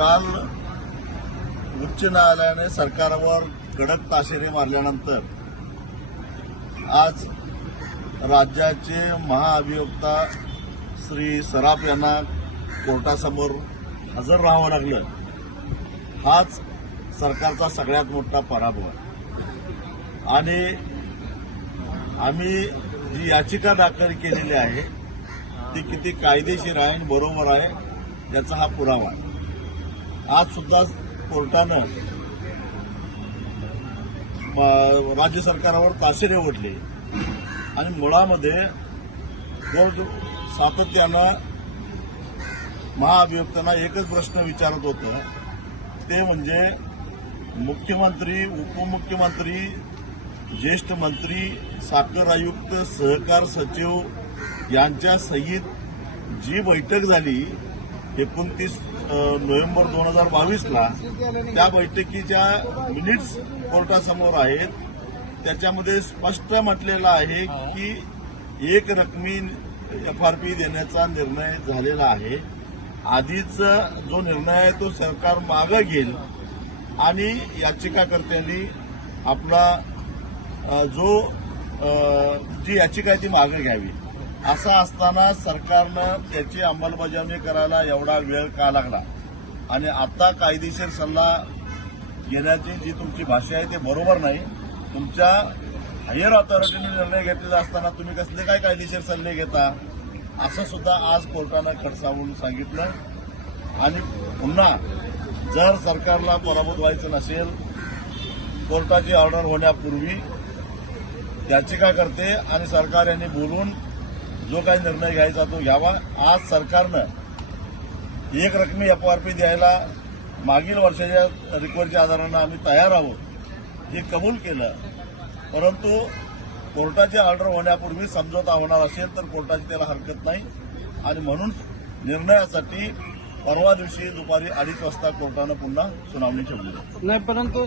काल उच्च न्यायालयाने सरकारवर कडक ताशेरे मारल्यानंतर आज राज्याचे महाअभियोक्ता श्री सराफ यांना कोर्टासमोर हजर राहावं लागलं. हाच सरकारचा सगळ्यात मोठा पराभव आहे. आणि आम्ही जी याचिका दाखल केलेली आहे ती किती कायदेशीर आहे आणि बरोबर आहे याचा हा पुरावा आहे. आज सुद्धा कोर्टानं राज्य सरकारवर ताशेरे ओढले. आणि मुळामध्ये कोर्ट सातत्यानं महाअभियोक्तांना एकच प्रश्न विचारत होतं ते म्हणजे मुख्यमंत्री उपमुख्यमंत्री ज्येष्ठ मंत्री साखर आयुक्त सहकार सचिव यांच्या सहित जी बैठक झाली एकोणतीस नोव्हेंबर दोन हजार बावीसला त्या बैठकीच्या मिनिट्स कोर्टासमोर आहेत. त्याच्यामध्ये स्पष्ट म्हटलेलं आहे की एक रकमी एफ आर पी देण्याचा निर्णय झालेला आहे. आधीच जो निर्णय आहे तो सरकार मागं घेईल आणि याचिकाकर्त्यांनी आपला जो जी याचिका आहे ती मागे घ्यावी. असं असताना सरकारनं त्याची अंमलबजावणी करायला एवढा वेळ का लागला? आणि आता कायदेशीर सल्ला घेण्याची जी तुमची भाषा आहे ते बरोबर नाही. तुमच्या हायर ऑथॉरिटीने निर्णय घेतलेला असताना तुम्ही कसले काय कायदेशीर सल्ले घेता? असं सुद्धा आज कोर्टानं खडसावून सांगितलं. आणि पुन्हा जर सरकारला पराभूत व्हायचं नसेल कोर्टाची ऑर्डर होण्यापूर्वी याचिका करते? आणि सरकार यांनी बोलून जो काही निर्णय घ्यायचा तो घ्यावा. आज सरकारनं एक रकमी एफ आर पी द्यायला मागील वर्षाच्या रिकव्हरीच्या आधारानं आम्ही तयार आहोत हे कबूल केलं. परंतु कोर्टाची ऑर्डर होण्यापूर्वी समझोता होणार असेल तर कोर्टाची त्याला हरकत नाही. आणि म्हणून निर्णयासाठी परवा दिवशी दुपारी अडीच वाजता कोर्टानं पुन्हा सुनावणी ठेवली. नाही परंतु